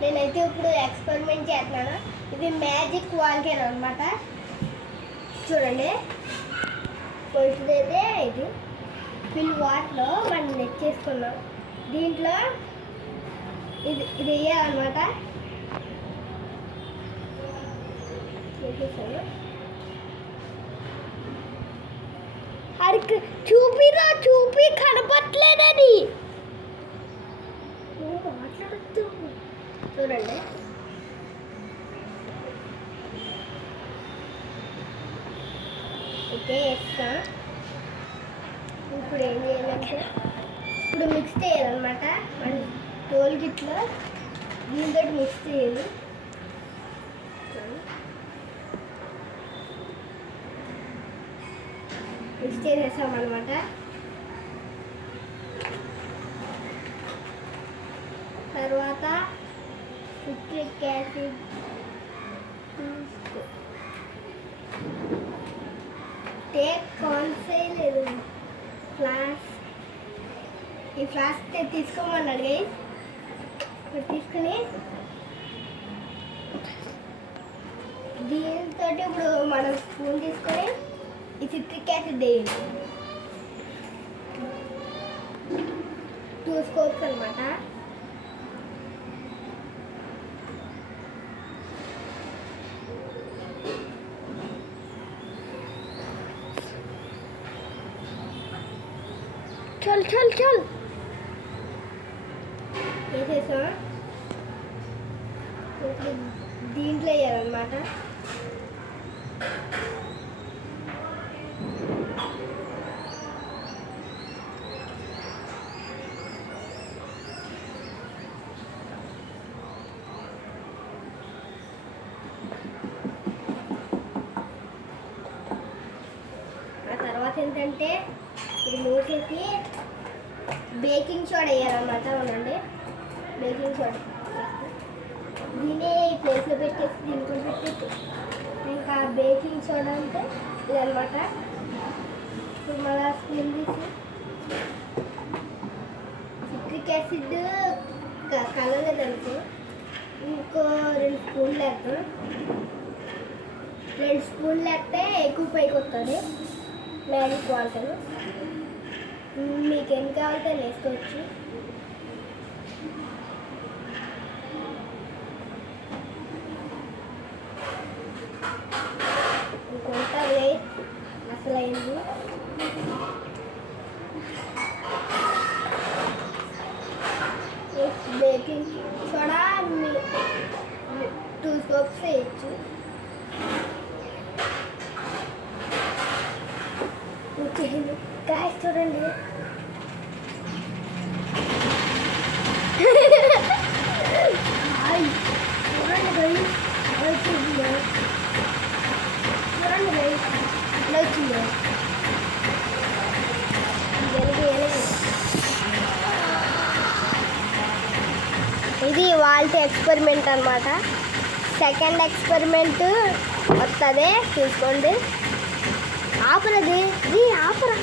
నేనైతే ఇప్పుడు ఎక్స్పెరిమెంట్ చేస్తున్నాను. ఇది మ్యాజిక్ వాల్కెనో అనమాట. చూడండి, ఫస్ట్ అయితే ఇది ఫిల్ వాటర్లో మనం నెట్ చేసుకున్నాం. దీంట్లో ఇది వేయాలన్నమాట. అరికి చూపి కనపట్లేదని మాట్లాడుతూ చూడండి. ఓకే, వేస్తా. ఇప్పుడు ఏం చేయాలంటే ఇప్పుడు మిక్స్ చేయాలన్నమాట. మన టోల్ గిట్లో దీంతో మిక్స్ చేయాలి. మిక్స్ చేసేసామన్నమాట. తర్వాత సిట్రిక్ యాసిడ్ లేదు ఫ్లాస్క్. ఈ ఫ్లాస్క్ తీసుకోమన్నాడు గైస్. ఇప్పుడు తీసుకుని దీంతో ఇప్పుడు మనం స్పూన్ తీసుకొని ఈ సిట్రిక్ యాసిడ్ వేయాలి. 2 స్కోప్స్ అనమాట. చల్ వేసేసా. దీంట్లో వేయాలన్నమాట. ఆ తర్వాత ఏంటంటే ఇది మూసేసి బేకింగ్ సోడా వేయాలన్నమాట. అవునండి, బేకింగ్ సోడా దీనే ఈ ప్లేస్లో పెట్టేసి దీంట్లో పెట్టేసి ఇంకా బేకింగ్ సోడా అంటే ఇదనమాట. ఇప్పుడు మళ్ళీ స్పూన్ తీసి సిట్రిక్ యాసిడ్ కలర్ తెలుసు. ఇంకో 2 స్పూన్లు వేస్తాం. 2 స్పూన్లు వేస్తే ఎక్కువ పైకి వస్తుంది మ్యాజిక్ వాల్కెనో. మీకు ఏం కావాలంటే వేసుకోవచ్చు. ఇంకొంటే అసలు అయింది. బేకింగ్ సోడా 2 స్కోప్స్ వేయచ్చు. గాయస్ చూడండి, ఇది వాళ్ళ ఎక్స్పెరిమెంట్ అనమాట. సెకండ్ ఎక్స్పెరిమెంట్ వస్తుంది, చూసుకోండి. ఆపరది ఆపరా.